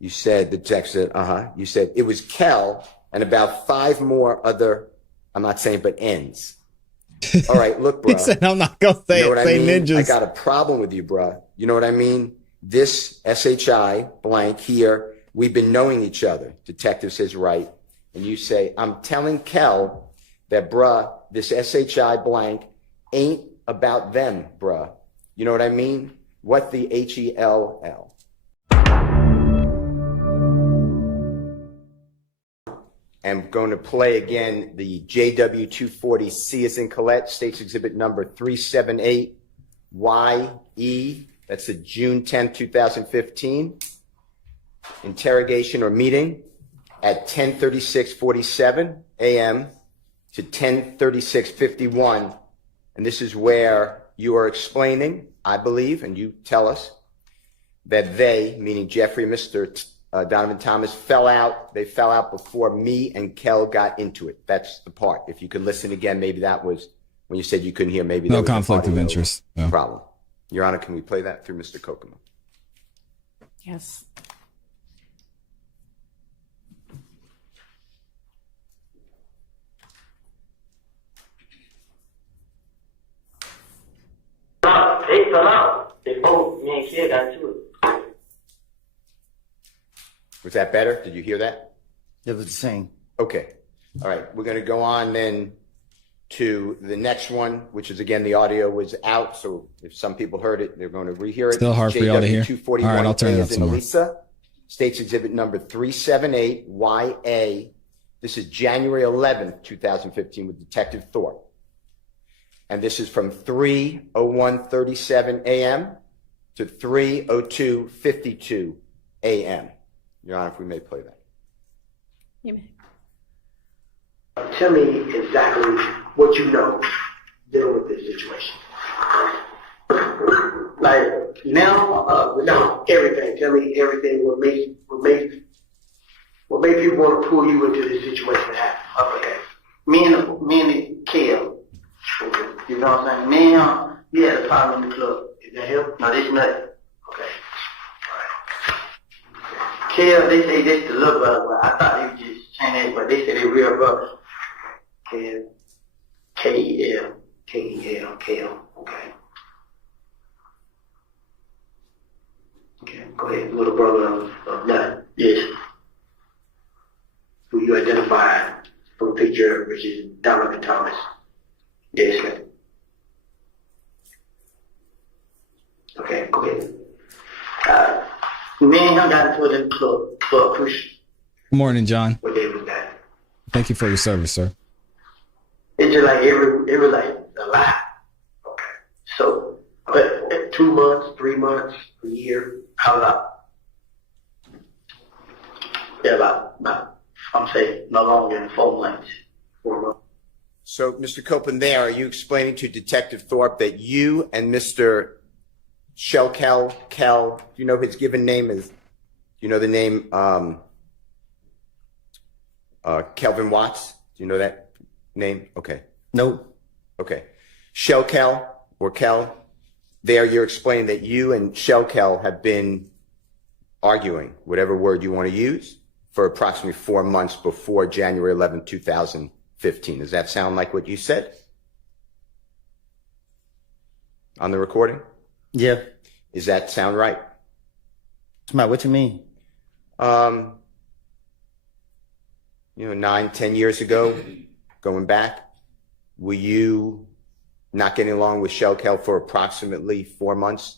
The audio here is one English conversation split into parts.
You said, the text said, you said it was Kel and about 5 more other, I'm not saying, but ends. All right, look, bro. He said, I'm not going to say, you know what say I mean? ninjas. I got a problem with you, bro. You know what I mean? This SHI blank here, we've been knowing each other. Detective says, right. And you say, I'm telling Kel that, bruh, this SHI blank ain't about them, bruh. You know what I mean? What the HELL? I'm going to play again the JW240C as in Colette, States Exhibit number 378YE. That's the June 10, 2015 interrogation or meeting at 10:36:47 a.m. to 10:36:51. And this is where you are explaining, I believe, and you tell us, that they, meaning Jeffrey and Mr. Donovan Thomas, fell out. They fell out before me and Kel got into it. That's the part. If you could listen again, maybe that was when you said you couldn't hear. Maybe no conflict of interest. No problem. Your Honor, can we play that through Mr. Kokomo? Yes. They fell out before me and Kid got to it. Was that better? Did you hear that? It was the same. Okay. All right. We're going to go on then to the next one, which is, again, the audio was out. So if some people heard it, they're going to rehear it. Still hard for y'all to hear. All right, I'll turn it up some more. Elisa, States Exhibit number 378YA. This is January 11th, 2015 with Detective Thorpe. And this is from 3:01:37 a.m. to 3:02:52 a.m. Your Honor, if we may play that. You may. Tell me exactly what you know dealing with this situation. Like now, no, everything. Tell me everything. What made people want to pull you into this situation? Okay. Me and Kel. You know what I'm saying? Me and him, we had a problem in the club. Is that him? No, this nothing. Okay. Kel, they say this the little brother, but I thought they was just saying that, but they say they real brother. Kel, K-E-L, K-E-L, Kel, okay. Okay, go ahead, little brother of nothing, yes. Who you identified from a picture, which is Donovan Thomas. Yes, sir. Okay, go ahead. Me and him got into it in the club push. Good morning, John. What day was that? Thank you for your service, sir. It's just like it was like a lot. Okay. So, but 2 months, 3 months, a year, how long? Yeah, about I'm saying no longer than 4 months. 4 months. So, Mr. Copeland, there, are you explaining to Detective Thorpe that you and Mr. Kel, do you know his given name is, do you know the name, Kelvin Watts? Do you know that name? Okay. Nope. Okay. Kel, there you're explaining that you and Kel have been arguing, whatever word you want to use, for approximately 4 months before January 11, 2015. Does that sound like what you said on the recording? Yeah. Does that sound right? What you mean? 9, 10 years ago, going back, were you not getting along with Kel for approximately 4 months?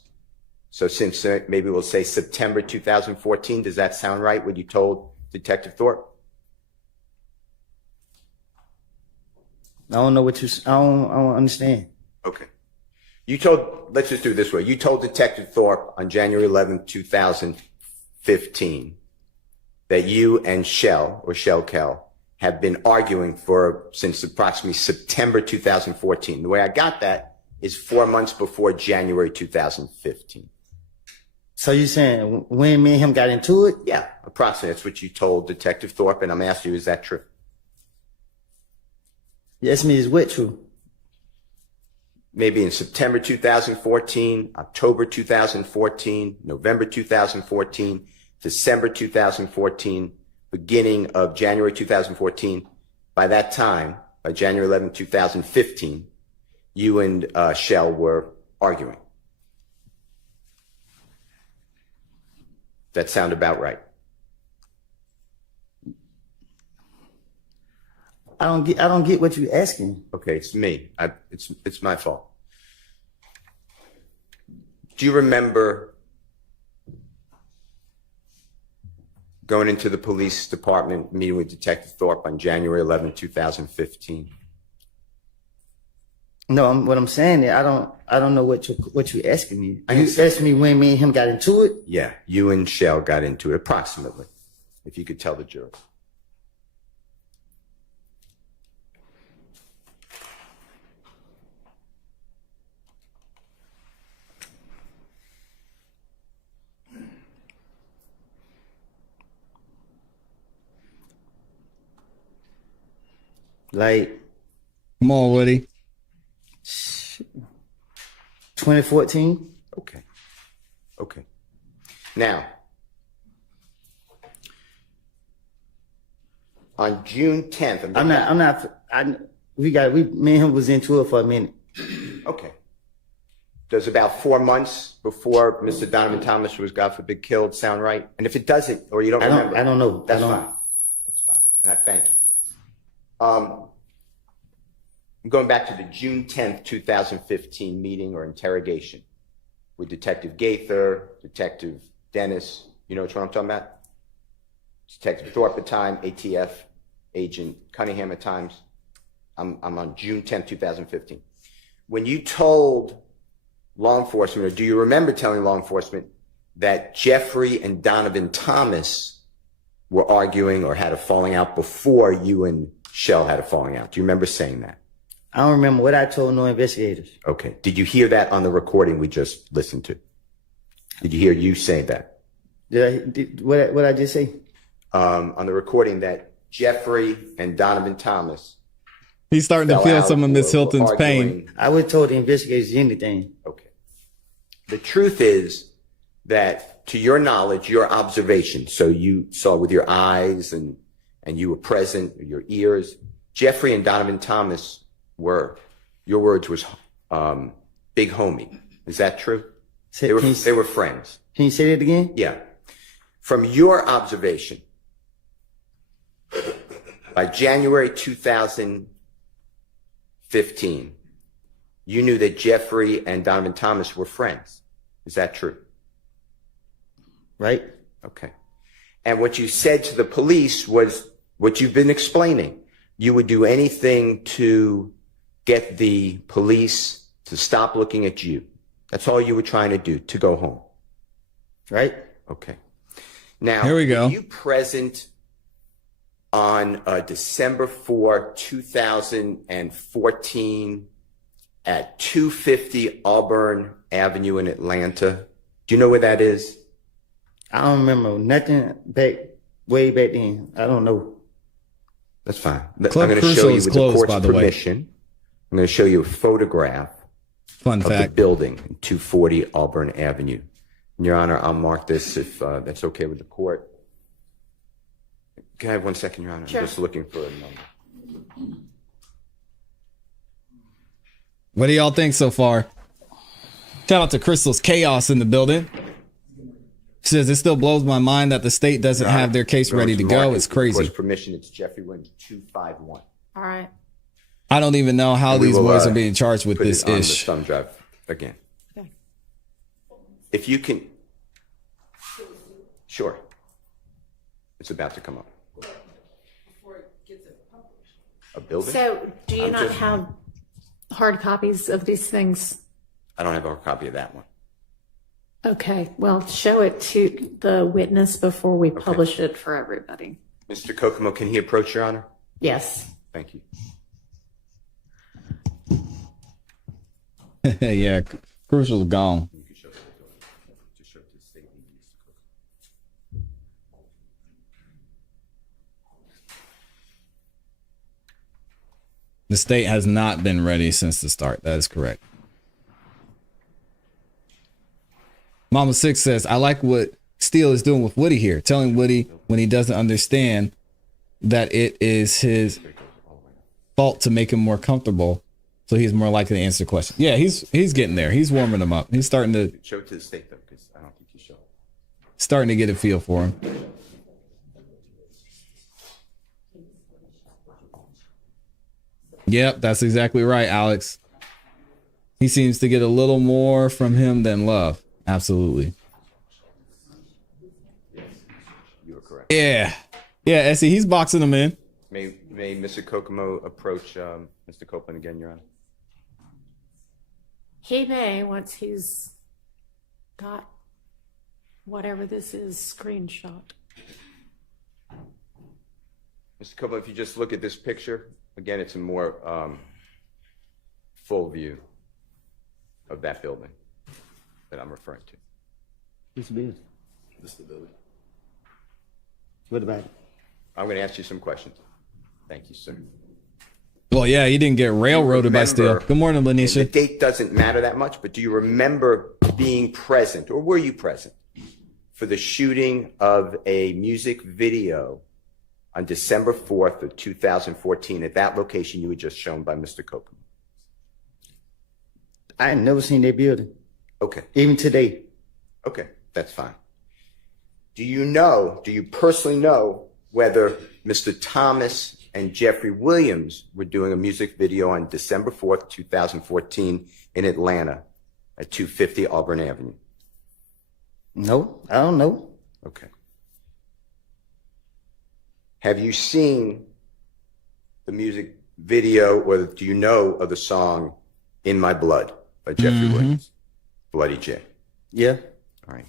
So since maybe we'll say September 2014, does that sound right, what you told Detective Thorpe? I don't know what I don't understand. Okay. Let's just do it this way. You told Detective Thorpe on January 11, 2015 that you and Kel have been arguing since approximately September 2014. The way I got that is 4 months before January 2015. So you saying when me and him got into it? Yeah, approximately. That's what you told Detective Thorpe, and I'm asking you, is that true? Yes, me is what true? Maybe in September 2014, October 2014, November 2014, December 2014, beginning of January 2014. By that time, by January 11, 2015, you and Shell were arguing. That sound about right? I don't get what you're asking. Okay, it's me. It's my fault. Do you remember going into the police department, meeting with Detective Thorpe on January 11, 2015? No, what I'm saying is I don't know what you're asking me. You asking me when me and him got into it? Yeah, you and Shell got into it, approximately, if you could tell the jury. Like, Come on, Woody. 2014. Okay. Okay. Now, on June 10th, me and him was into it for a minute. Okay. Does about 4 months before Mr. Donovan Thomas was, God forbid, killed sound right? And if it doesn't, or you don't remember, I don't know. That's fine. That's fine. And I thank you. I'm going back to the June 10th, 2015 meeting or interrogation with Detective Gaither, Detective Dennis. You know which one I'm talking about? Detective Thorpe at time, ATF Agent Cunningham at times. I'm on June 10th, 2015. When you told law enforcement, or do you remember telling law enforcement that Jeffrey and Donovan Thomas were arguing or had a falling out before you and Shell had a falling out? Do you remember saying that? I don't remember what I told no investigators. Okay. Did you hear that on the recording we just listened to? Did you hear you say that? What I just say? On the recording that Jeffrey and Donovan Thomas. He's starting to feel some of Miss Hilton's pain. I would have told the investigators anything. Okay. The truth is that, to your knowledge, your observation, so you saw with your eyes and you were present, your ears, Jeffrey and Donovan Thomas were, your words was, big homie. Is that true? They were friends. Can you say that again? Yeah. From your observation, by January 2015, you knew that Jeffrey and Donovan Thomas were friends. Is that true? Right. Okay. And what you said to the police was what you've been explaining. You would do anything to get the police to stop looking at you. That's all you were trying to do, to go home. Right. Okay. Now, here we go. Were you present on December 4, 2014 at 250 Auburn Avenue in Atlanta? Do you know where that is? I don't remember nothing way back then. I don't know. That's fine. Club I'm going to Crusoe show you is with closed, the court's by the way. permission. I'm going to show you a photograph Fun of fact. the building, 240 Auburn Avenue. Your Honor, I'll mark this if that's okay with the court. Can I have 1 second, Your Honor? Sure. I'm just looking for a number. What do y'all think so far? Shout out to Crystal's Chaos in the building. She says, it still blows my mind that the state doesn't have their case ready to go. It's crazy. With permission, it's Jeffrey Williams 251. All right. I don't even know how And we these will, boys are being charged with put this it on ish. the thumb drive again. Okay. If you can, sure. It's about to come up. A building? So, do you not have hard copies of these things? I don't have a copy of that one. Okay. Well, show it to the witness before we publish it for everybody. Mr. Kokomo, can he approach, Your Honor? Yes. Thank you. Yeah, Crucial's gone. You can show it to just show it to the state. The state has not been ready since the start. That is correct. Mama Six says, I like what Steele is doing with Woody here, telling Woody when he doesn't understand that it is his fault to make him more comfortable, so he's more likely to answer the question. Yeah, he's getting there. He's warming him up. He's starting to Show it to the state though, because I don't think you show. starting to get a feel for him. Yep, that's exactly right, Alex. He seems to get a little more from him than love. Absolutely. You were correct. Yeah. Yeah, Essie, he's boxing him in. May Mr. Kokomo approach Mr. Copeland again, Your Honor? He may, once he's got whatever this is screenshot. Mr. Copeland, if you just look at this picture, again, it's a more full view of that building that I'm referring to. What's the business? This is the building. What about it? I'm going to ask you some questions. Thank you, sir. Well, yeah, he didn't get railroaded by Steele. Good morning, The Lanisha. date doesn't matter that much, but do you remember being present, or were you present, for the shooting of a music video on December 4th of 2014 at that location you were just shown by Mr. Kokomo? I ain't never seen that building, Okay. even today. Okay, that's fine. Do you personally know whether Mr. Thomas and Jeffrey Williams were doing a music video on December 4th, 2014 in Atlanta at 250 Auburn Avenue? No, I don't know. Okay. Have you seen the music video, or do you know of the song In My Blood by Jeffrey Williams? Bloody J. Yeah, All right.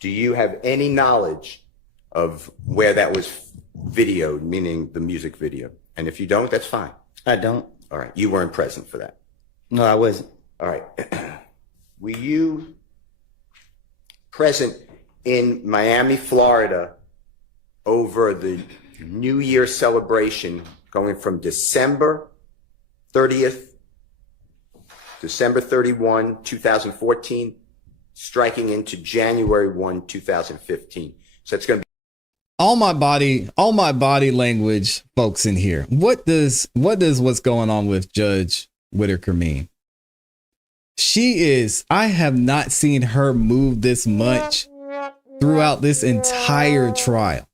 Do you have any knowledge of where that was videoed, meaning the music video? And if you don't, that's fine. I don't. All right. You weren't present for that. No, I wasn't. All right. Were you present in Miami, Florida over the New Year celebration going from December 30th, December 31, 2014, striking into January 1, 2015? So that's going to be All my body language folks in here. What does what's going on with Judge Whitaker mean? I have not seen her move this much throughout this entire trial.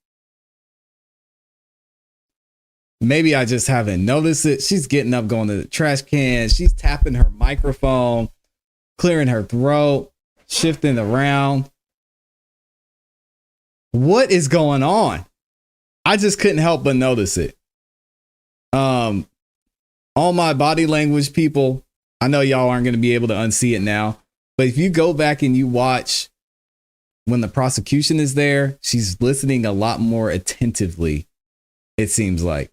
Maybe I just haven't noticed it. She's getting up, going to the trash can. She's tapping her microphone, clearing her throat, shifting around. What is going on? I just couldn't help but notice it. All my body language people, I know y'all aren't going to be able to unsee it now, but if you go back and you watch when the prosecution is there, she's listening a lot more attentively, it seems like.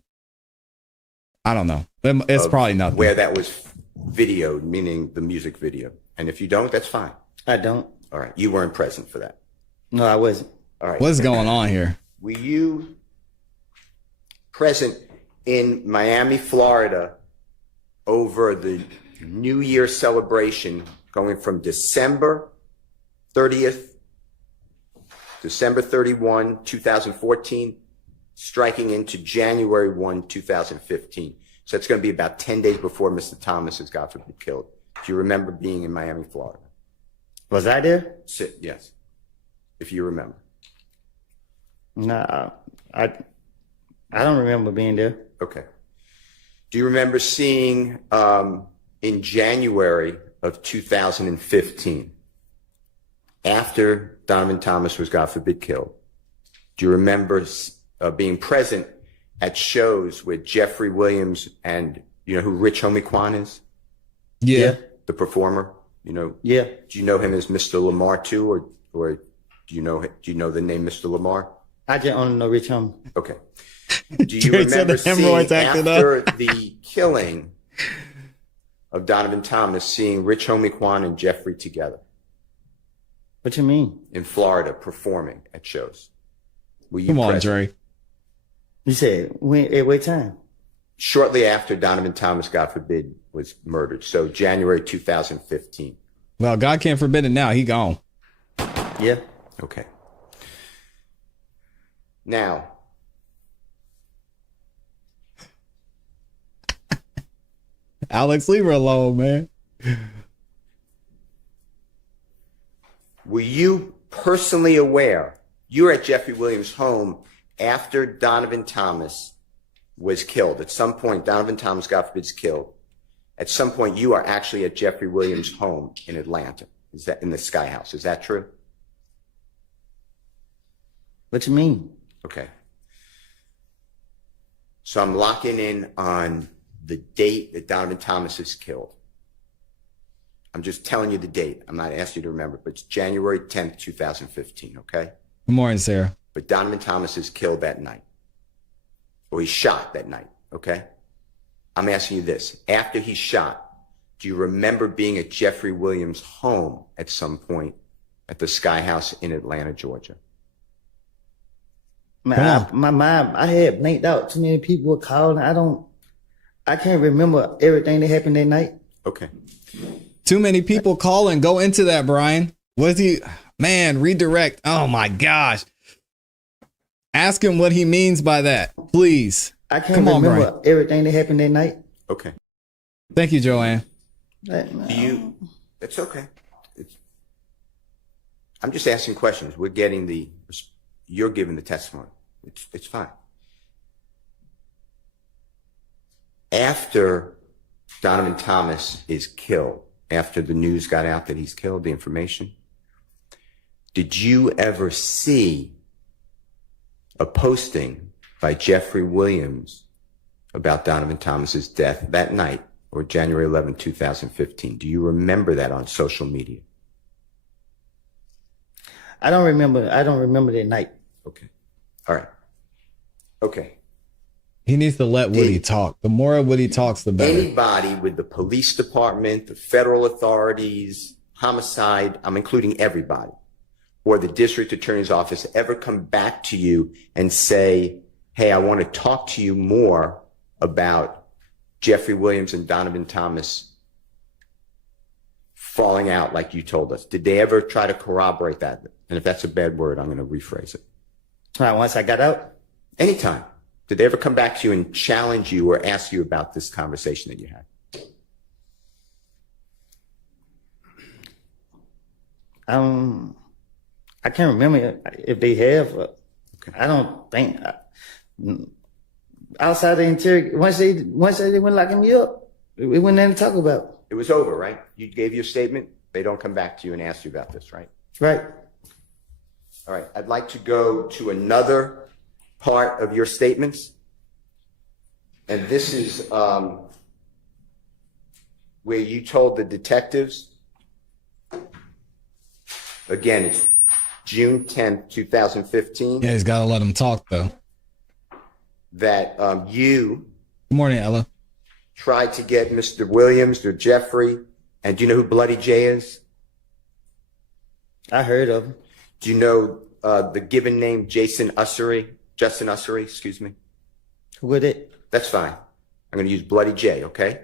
I don't know. It's probably nothing. where that was videoed, meaning the music video. And if you don't, that's fine. I don't. All right. You weren't present for that. No, I wasn't. All right. What's going on here? Were you present in Miami, Florida over the New Year celebration going from December 30th, December 31, 2014, striking into January 1, 2015? So it's going to be about 10 days before Mr. Thomas is, God forbid, killed. Do you remember being in Miami, Florida? Was I there? Yes, if you remember. Nah, I don't remember being there. Okay. Do you remember seeing in January of 2015, after Donovan Thomas was, God forbid, killed, do you remember being present at shows with Jeffrey Williams and, you know who Rich Homie Quan is? Yeah. The performer, you know? Yeah. Do you know him as Mr. Lamar too, or do you know the name Mr. Lamar? I just only know Rich Homie. Okay. Do you Drake said remember the seeing hemorrhoids acted up. after the killing of Donovan Thomas, seeing Rich Homie Quan and Jeffrey together What you mean? in Florida performing at shows? Were you Come on, present? Dre. You said when? At what time? Shortly after Donovan Thomas, God forbid, was murdered. So January 2015. Well, God can't forbid it now. He gone. Yeah. Okay. Now, Alex, leave her alone, man. were you personally aware you were at Jeffrey Williams' home after Donovan Thomas was killed? At some point, Donovan Thomas, God forbid, is killed. At some point, you are actually at Jeffrey Williams' home in Atlanta. Is that in the Sky House? Is that true? What you mean? Okay. So I'm locking in on the date that Donovan Thomas is killed. I'm just telling you the date. I'm not asking you to remember, but it's January 10th, 2015, okay? Good morning, Sarah. But Donovan Thomas is killed that night. Or he's shot that night, okay? I'm asking you this. After he's shot, do you remember being at Jeffrey Williams' home at some point at the Sky House in Atlanta, Georgia? Man, my mind, I had blanked out. Too many people were calling. I can't remember everything that happened that night. Okay. Too many people calling. Go into that, Brian. Was he, man, redirect. Oh my gosh. Ask him what he means by that, please. I can't Come on, remember Brian. everything that happened that night. Okay. Thank you, Joanne. Do you, that's okay. I'm just asking questions. We're getting you're giving the testimony. It's fine. After Donovan Thomas is killed, after the news got out that he's killed, the information, did you ever see a posting by Jeffrey Williams about Donovan Thomas's death that night, or January 11, 2015? Do you remember that on social media? I don't remember that night. Okay. All right. Okay. He needs to let Woody talk. The more Woody talks, the better. Anybody with the police department, the federal authorities, homicide, I'm including everybody, or the district attorney's office ever come back to you and say, hey, I want to talk to you more about Jeffrey Williams and Donovan Thomas falling out like you told us? Did they ever try to corroborate that? And if that's a bad word, I'm going to rephrase it. Right, once I got out? Anytime. Did they ever come back to you and challenge you or ask you about this conversation that you had? I can't remember if they have. Okay. I don't think. Outside the interior, once they went locking me up, it wasn't nothing to talk about. It was over, right? You gave your statement. They don't come back to you and ask you about this, right? Right. All right. I'd like to go to another part of your statements. And this is where you told the detectives, again, it's June 10th, 2015, Yeah, he's got to let him talk, though. that you Good morning, Ella. tried to get Mr. Williams or Jeffrey. And do you know who Bloody J is? I heard of him. Do you know the given name Justin Ussery, excuse me? Who was it? That's fine. I'm going to use Bloody J, okay?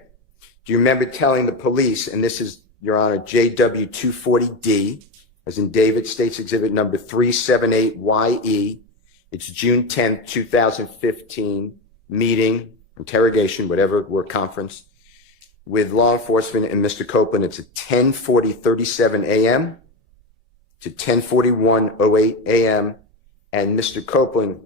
Do you remember telling the police, and this is, Your Honor, JW240D, as in David States Exhibit number 378YE. It's June 10th, 2015, meeting, interrogation, whatever, or conference, with law enforcement and Mr. Copeland. It's at 10:40:37 a.m. to 10:41:08 a.m. And Mr. Copeland,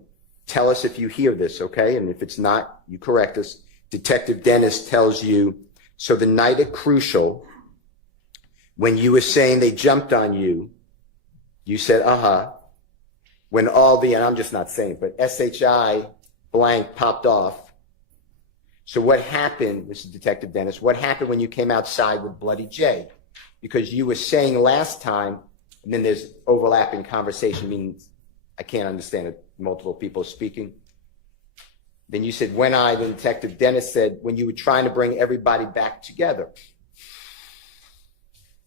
tell us if you hear this, okay? And if it's not, you correct us. Detective Dennis tells you, so the night at Crucial, when you were saying they jumped on you, you said, when all the, and I'm just not saying, but SHI blank popped off. So what happened, this is Detective Dennis, what happened when you came outside with Bloody J? Because you were saying last time, and then there's overlapping conversation, meaning I can't understand it, multiple people speaking. Then you said, then Detective Dennis said, when you were trying to bring everybody back together.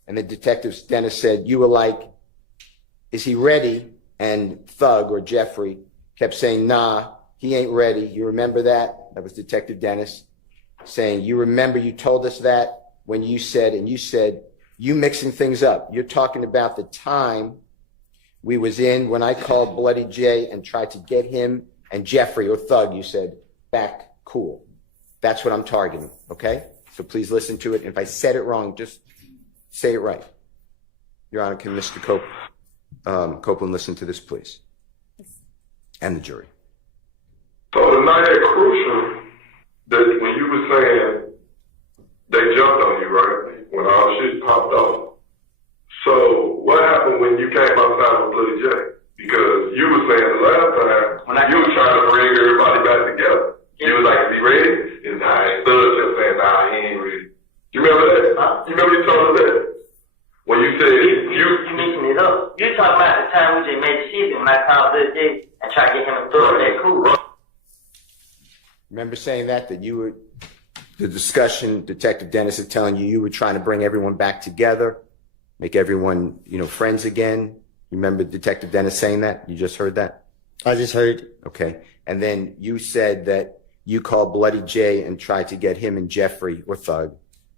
And the Detective Dennis said, you were like, is he ready? And Thug, or Jeffrey, kept saying, nah, he ain't ready. You remember that? That was Detective Dennis saying, you remember you told us that when you said, you mixing things up. You're talking about the time we was in when I called Bloody J and tried to get him and Jeffrey or Thug, you said, back cool. That's what I'm targeting, okay? So please listen to it. If I said it wrong, just say it right. Your Honor, can Mr. Copeland listen to this, please? And the jury. So the night at Crucial, that when you were saying they jumped on you, right? When all shit popped off. So what happened when you came outside with Bloody J? Because you were saying the last time you were trying to bring everybody back together. You was like, is he ready? And Thug just saying, nah, he ain't ready. You remember that? You remember you told us that? When you said You mixing it up. You talking about the time we just made the shit when I called Bloody J and tried to get him to throw that cool. Remember saying that you were, the discussion, Detective Dennis is telling you were trying to bring everyone back together, make everyone, friends again. Remember Detective Dennis saying that? You just heard that? I just heard. Okay. And then you said that you called Bloody J and tried to get him and Jeffrey or Thug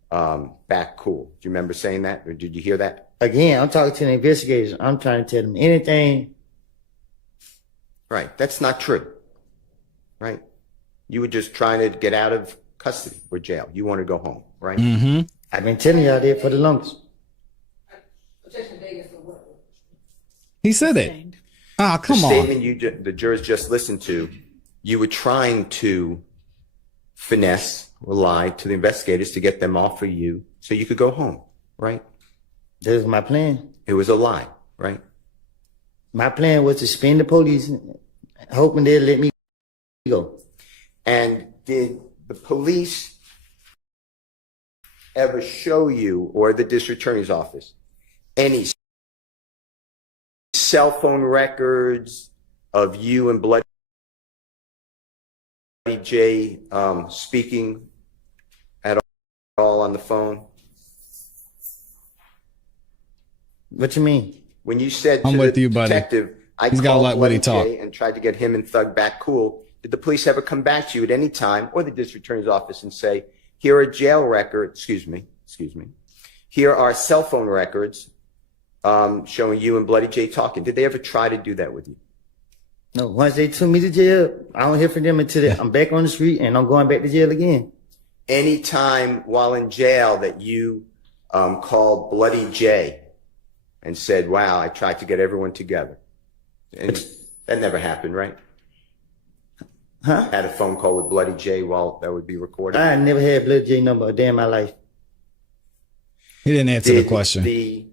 back cool. Do you remember saying that? Or did you hear that? Again, I'm talking to the investigators. I'm trying to tell them anything. Right. That's not true. Right. You were just trying to get out of custody or jail. You want to go home, right? Mm-hmm. I've been telling y'all that for the longest. He said it. Ah, come the on. statement the jurors just listened to, you were trying to finesse or lie to the investigators to get them off of you so you could go home, right? That was my plan. It was a lie, right? My plan was to spin the police, hoping they'd let me go. And did the police ever show you, or the district attorney's office, any cell phone records of you and Bloody J speaking at all on the phone? What you mean? When you said to I'm with the you, buddy. detective, I He's gotta called let Woody Bloody talk. J and tried to get him and Thug back cool, did the police ever come back to you at any time, or the district attorney's office, and say, here are jail records, excuse me, here are cell phone records showing you and Bloody J talking? Did they ever try to do that with you? No, once they took me to jail, I don't hear from them until I'm back on the street and I'm going back to jail again. Any time while in jail that you called Bloody J and said, wow, I tried to get everyone together? And that never happened, right? Huh? Had a phone call with Bloody J while that would be recorded? I never had Bloody J number a day in my life. He didn't answer the Did question. the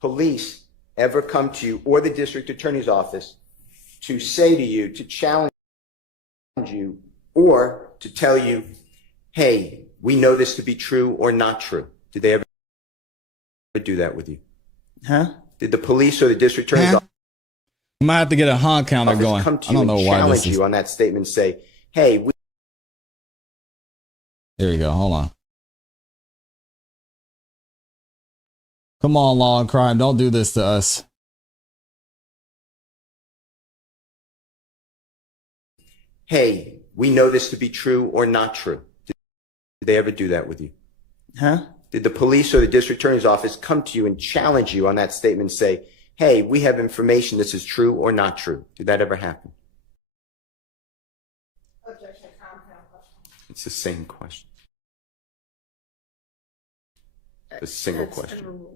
police ever come to you or the district attorney's office to say to you, to challenge you, or to tell you, hey, we know this to be true or not true? Did they ever do that with you? Huh? Did the police or the district attorney's Huh? I might have to get a honk counter office going. come to I you don't know and why challenge this is. you on that statement and say, hey, we There you go. Hold on. Come on, law and crime. Don't do this to us. hey, we know this to be true or not true? Did they ever do that with you? Huh? Did the police or the district attorney's office come to you and challenge you on that statement and say, hey, we have information this is true or not true? Did that ever happen? It's the same question. A single question.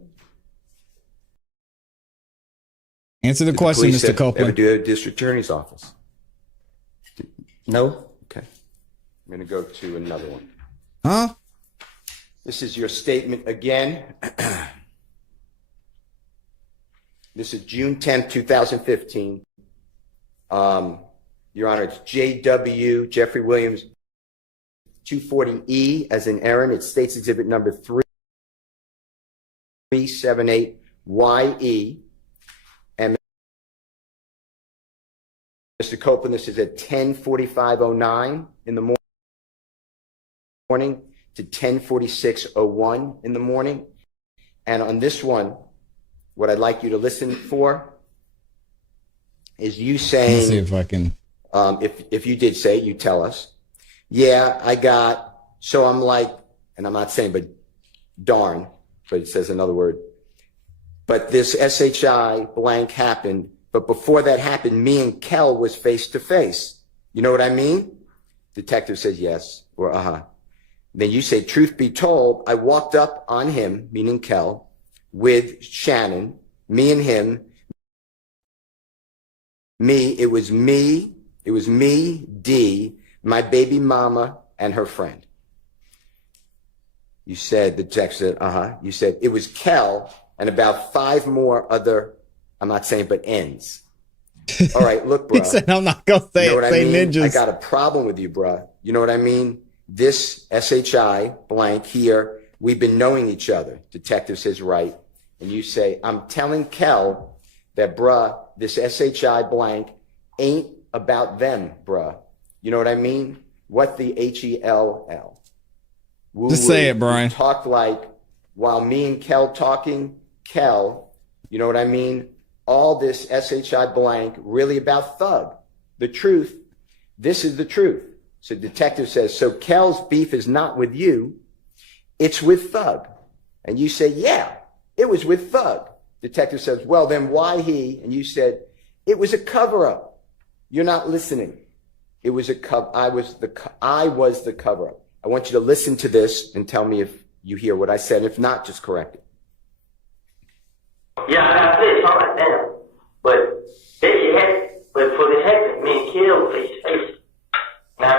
Answer the Did question, police Mr. ever Copeland. do it at the district attorney's office? No. Okay. I'm going to go to another one. Huh? This is your statement again. This is June 10th, 2015. Your Honor, it's JW, Jeffrey Williams, 240E, as in Aaron. It states exhibit number 378YE. And Mr. Copeland, this is at 10:45:09 in the morning to 10:46:01 in the morning. And on this one, what I'd like you to listen for is you Let's see saying, if I can. if you did say, you tell us, yeah, I got, so I'm like, and I'm not saying, but darn, but it says another word. but this SHI blank happened. But before that happened, me and Kel was face to face. You know what I mean? Detective says yes, or uh-huh. Then you say, truth be told, I walked up on him, meaning Kel, with Shannon, me and him. It was me, D, my baby mama, and her friend. You said, the detective said, uh-huh. You said, it was Kel and about 5 more other, I'm not saying, but ends. All right, look, bro. He said, I'm not going to say you know it. What Say I mean? ninjas. I got a problem with you, bro. You know what I mean? This SHI blank here, we've been knowing each other. Detective says, right. And you say, I'm telling Kel that, bruh, this SHI blank ain't about them, bruh. You know what I mean? What the HELL? Woo-woo. Just say it, Brian. You talk like, while me and Kel talking, Kel, you know what I mean? All this SHI blank really about Thug. The truth, this is the truth. So detective says, so Kel's beef is not with you, it's with Thug. And you say, yeah, it was with Thug. Detective says, well, then why he? And you said, it was a cover-up. You're not listening. It was a I was the cover-up. I want you to listen to this and tell me if you hear what I said. If not, just correct it. Yeah, I said something like that. But that shit happened. But for this happen, me and Kill face to face. Now, I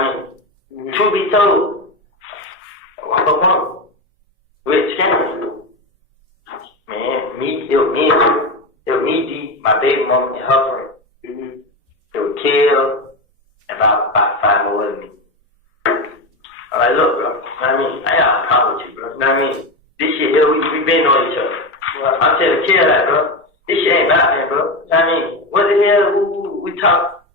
mean, truth be told, I'm a woman. With scammers. Man, it was me, D, my baby mama, and her friend. It was Kill, and about 5 more than me. I'm like, look, bro, I mean, I got a problem with you, bro. You know what I mean? This shit here, we been on each other. I'm telling Kill that, bro. This shit ain't about that, bro. You know what I mean? What the hell, we talk?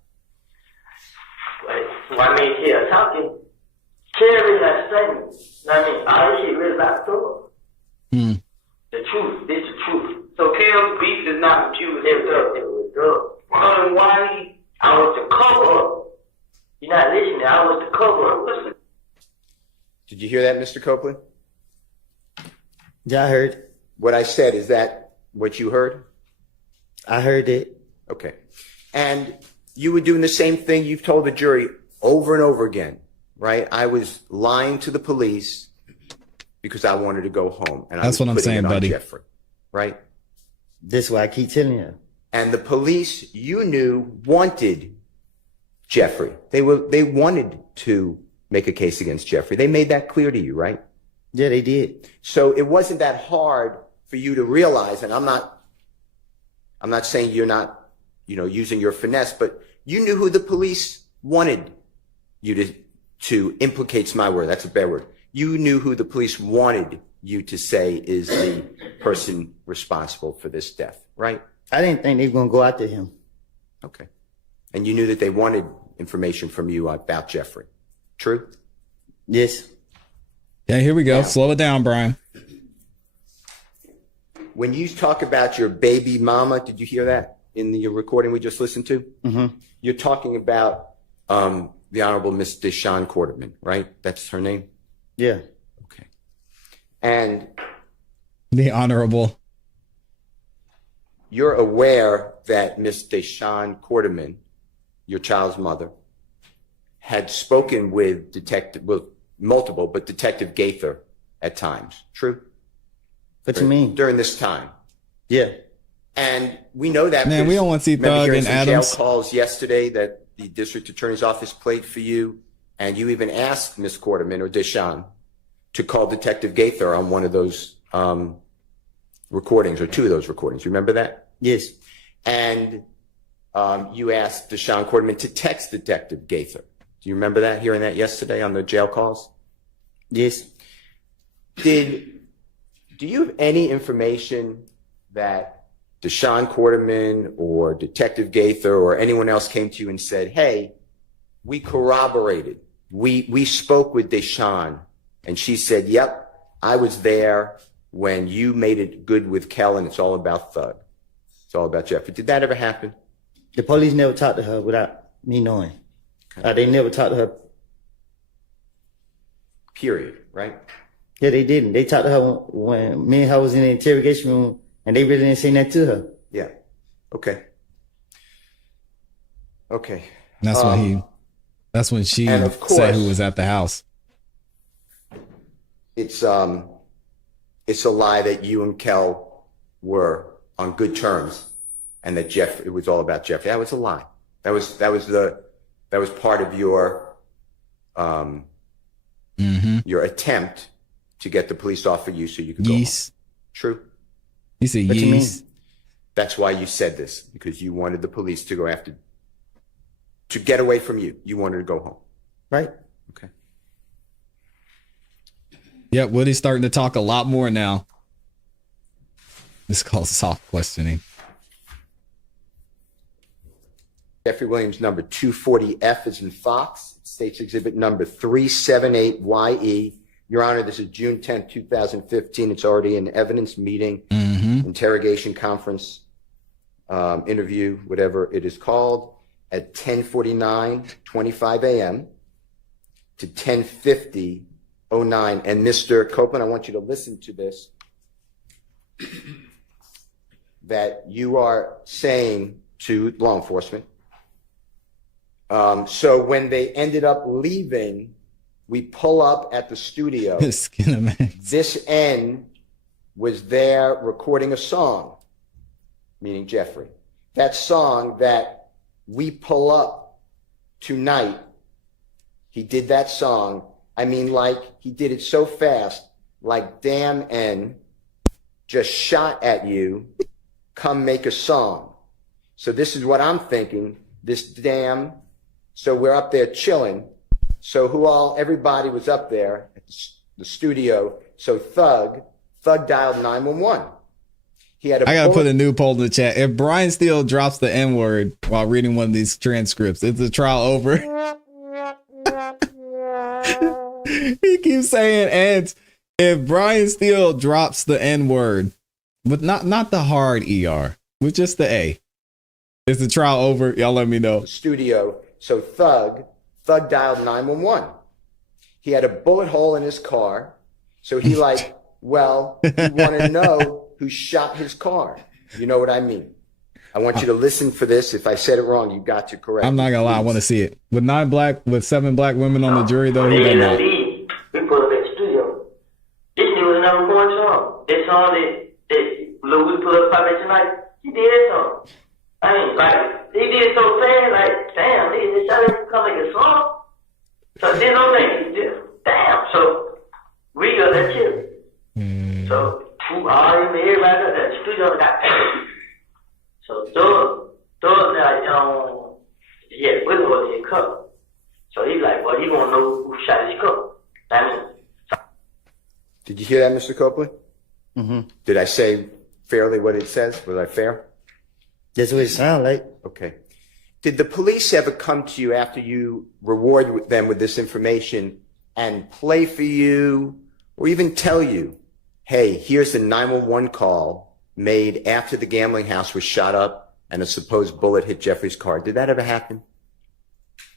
Like, why me and Kill talking? Kill really not saying. You know what I mean? All this shit really about the The truth, this the truth. So Kill's beef is not with you, it was Doug. Wondering why I was the cover up. You're not listening, I was the cover up. Listen. Did you hear that, Mr. Copeland? Yeah, I heard. What I said, is that what you heard? I heard it. Okay. And you were doing the same thing you've told the jury over and over again, right? I was lying to the police because I wanted to go home. And That's what I'm saying, buddy. Jeffrey, right? This is why I keep telling you. And the police, you knew, wanted Jeffrey. They wanted to make a case against Jeffrey. They made that clear to you, right? Yeah, they did. So it wasn't that hard for you to realize, and I'm not saying you're not, using your finesse, but you knew who the police wanted you to implicate's my word. That's a bad word. You knew who the police wanted you to say is the person responsible for this death, right? I didn't think they were going to go after him. Okay. And you knew that they wanted information from you about Jeffrey. True? Yes. Yeah, here we go. Now, Slow it down, Brian. When you talk about your baby mama, did you hear that in the recording we just listened to? Mm-hmm. You're talking about the Honorable Miss Deshawn Quarterman, right? That's her name? Yeah. Okay. And The Honorable. you're aware that Miss Deshawn Quarterman, your child's mother, had spoken with multiple, but Detective Gaither at times. True? What you mean? During this time. Yeah. And we know that. Man, we don't want to see remember Thug hearing and some Adams. jail calls yesterday that the district attorney's office played for you, and you even asked Miss Quarterman or Deshawn to call Detective Gaither on one of those recordings, or 2 of those recordings. You remember that? Yes. And you asked Deshawn Quarterman to text Detective Gaither. Do you remember that, hearing that yesterday on the jail calls? Yes. Do you have any information that Deshawn Quarterman or Detective Gaither or anyone else came to you and said, hey, we corroborated. We spoke with Deshawn, and she said, yep, I was there when you made it good with Kel, and it's all about Thug. It's all about Jeffrey. Did that ever happen? The police never talked to her without me knowing. Okay. They never talked to her. Period, right? Yeah, they didn't. They talked to her when me and her was in the interrogation room And they really didn't say that to her. Yeah. Okay. Okay. That's when that's when she and of said who course- was at the house. It's a lie that you and Kel were on good terms, and that it was all about Jeffrey. That was a lie. That was part of your your attempt to get the police off of you so you could go home. Yeast. True. He said What you mean? yeast. That's why you said this, because you wanted the police to go after, to get away from you. You wanted to go home. Right? Okay. Yep, Woody's starting to talk a lot more now. This is called soft questioning. Jeffrey Williams, number 240F is in Fox. State's exhibit number 378YE. Your Honor, this is June 10th, 2015. It's already an evidence meeting, interrogation conference, interview, whatever it is called, at 10:49:25 a.m. to 10:50:09. And Mr. Copeland, I want you to listen to this, that you are saying to law enforcement. So when they ended up leaving, we pull up at the studio. Skinamax. This N was there recording a song, meaning Jeffrey. That song that we pull up tonight, he did that song. I mean, like, he did it so fast, like, damn N just shot at you, come make a song. So this is what I'm thinking, this damn, so we're up there chilling. So everybody was up there at the studio. So Thug dialed 911. He had I gotta put a new poll in the chat. If Brian Steele drops the N-word while reading one of these transcripts, is the trial over? He keeps saying ants. If Brian Steele drops the N-word, but not the hard ER, with just the A, is the trial over? Y'all let me know. Studio. So Thug dialed 911. He had a bullet hole in his car. So he he wanted to know who shot his car. You know what I mean? I want you to listen for this. If I said it wrong, you got to correct. I'm not gonna lie, I want to see it. With 7 black women on the jury, though, he They doesn't in the know. lead. We put up at the studio. This nigga was a number one song. That song that Lil we put up Pop tonight, he did that song. I mean, like, he did it so fast, like, damn, nigga, this shot him come make a song. So then no thing, damn. So we got that shit. So everybody got that studio got that. So Doug now, yeah, we was in cup. So he like, well, he wanna know who shot his cup. I mean, Did you hear that, Mr. Copeland? Mm-hmm. Did I say fairly what it says? Was I fair? That's what it sounds like. Okay. Did the police ever come to you after you reward them with this information and play for you or even tell you, hey, here's the 911 call made after the gambling house was shot up and a supposed bullet hit Jeffrey's car? Did that ever happen?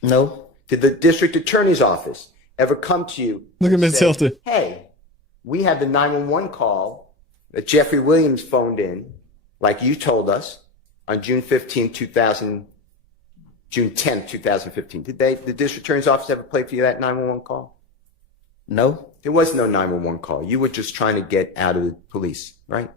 No. Did the district attorney's office ever come to you? Look at and Miss say, Hilton. Hey, we had the 911 call that Jeffrey Williams phoned in, like you told us, on June 10th, 2015. Did the district attorney's office ever play for you that 911 call? No. There was no 911 call. You were just trying to get out of the police, right?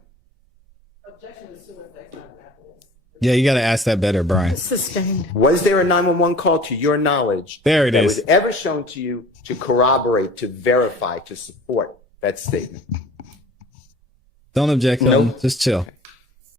Yeah, you gotta ask that better, Brian. Sustained. Was there a 911 call to your knowledge There it that is. was ever shown to you to corroborate, to verify, to support that statement? Don't object, Hilton. Just chill.